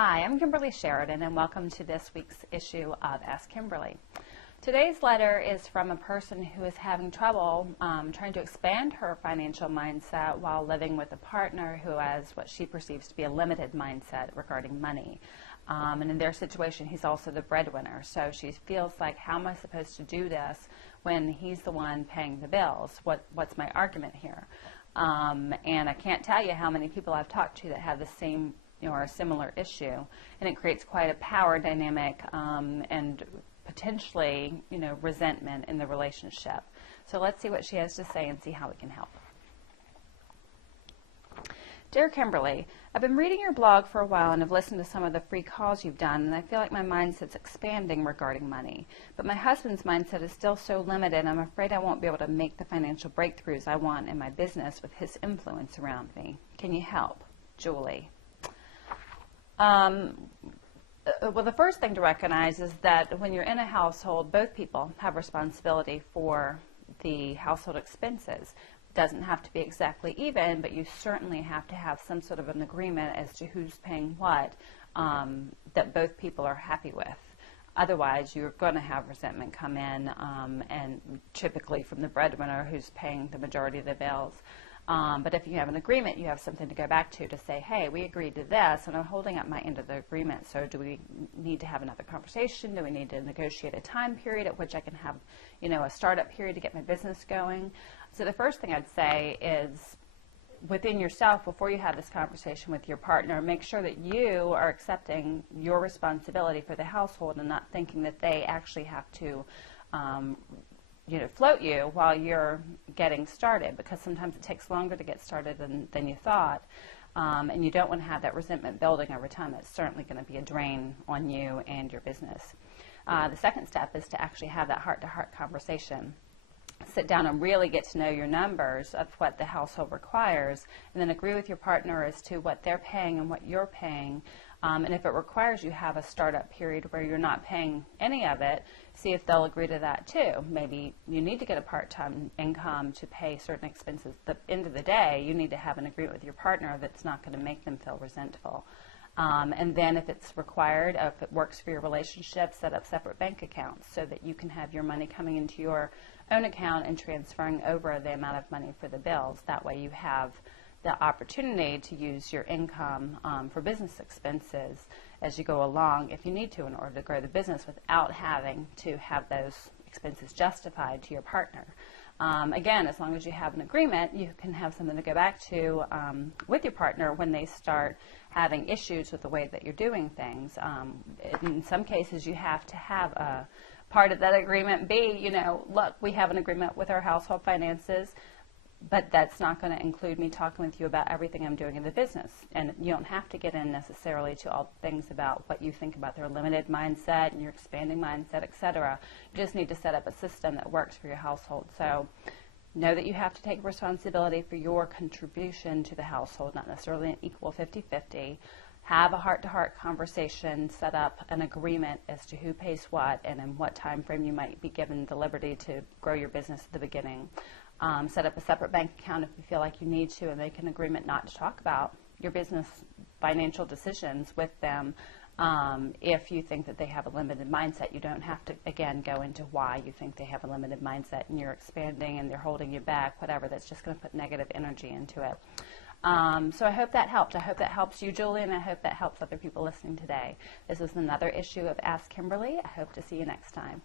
Hi, I'm Kimberly Sheridan, and welcome to this week's issue of Ask Kimberly. Today's letter is from a person who is having trouble trying to expand her financial mindset while living with a partner who has what she perceives to be a limited mindset regarding money. And in their situation, he's also the breadwinner. So she feels like, how am I supposed to do this when he's the one paying the bills? What's my argument here? And I can't tell you how many people I've talked to that have the same or a similar issue, and it creates quite a power dynamic and potentially, resentment in the relationship. So let's see what she has to say and see how we can help. Dear Kimberly, I've been reading your blog for a while and have listened to some of the free calls you've done, and I feel like my mindset's expanding regarding money. But my husband's mindset is still so limited, I'm afraid I won't be able to make the financial breakthroughs I want in my business with his influence around me. Can you help? Julie. Well, the first thing to recognize is that when you're in a household, both people have responsibility for the household expenses. It doesn't have to be exactly even, but you certainly have to have some sort of an agreement as to who's paying what that both people are happy with. Otherwise, you're going to have resentment come in, and typically from the breadwinner who's paying the majority of the bills. But if you have an agreement, you have something to go back to say, hey, we agreed to this, and I'm holding up my end of the agreement. So do we need to have another conversation? Do we need to negotiate a time period at which I can have, a startup period to get my business going? So the first thing I'd say is within yourself, before you have this conversation with your partner, make sure that you are accepting your responsibility for the household and not thinking that they actually have to float you while you're getting started, because sometimes it takes longer to get started than you thought, and you don't want to have that resentment building over time. It's certainly going to be a drain on you and your business. The second step is to actually have that heart-to-heart conversation. Sit down and really get to know your numbers of what the household requires, and then agree with your partner as to what they're paying and what you're paying. And if it requires you have a startup period where you're not paying any of it, see if they'll agree to that too. Maybe you need to get a part-time income to pay certain expenses. At the end of the day, you need to have an agreement with your partner that's not going to make them feel resentful. And then if it's required, if it works for your relationship, set up separate bank accounts so that you can have your money coming into your own account and transferring over the amount of money for the bills. That way you have the opportunity to use your income for business expenses as you go along if you need to in order to grow the business without having to have those expenses justified to your partner. Again, as long as you have an agreement, you can have something to go back to with your partner when they start having issues with the way that you're doing things. In some cases, you have to have a part of that agreement be, look, we have an agreement with our household finances, but that's not going to include me talking with you about everything I'm doing in the business. And you don't have to get in necessarily to all things about what you think about their limited mindset and your expanding mindset, etc. You just need to set up a system that works for your household. So know that you have to take responsibility for your contribution to the household, not necessarily an equal 50-50. Have a heart-to-heart conversation, set up an agreement as to who pays what and in what time frame you might be given the liberty to grow your business at the beginning. Set up a separate bank account if you feel like you need to, and make an agreement not to talk about your business financial decisions with them. If you think that they have a limited mindset, you don't have to, again, go into why you think they have a limited mindset and you're expanding and they're holding you back, whatever. That's just going to put negative energy into it. So I hope that helped. I hope that helps you, Julie, and I hope that helps other people listening today. This is another issue of Ask Kimberly. I hope to see you next time.